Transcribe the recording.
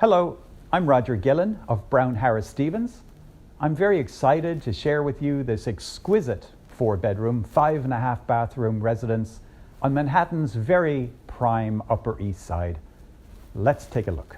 Hello, I'm Roger Gillen of Brown Harris Stevens. I'm very excited to share with you this exquisite 4-bedroom, 5.5 bathroom residence on Manhattan's very prime Upper East Side. Let's take a look.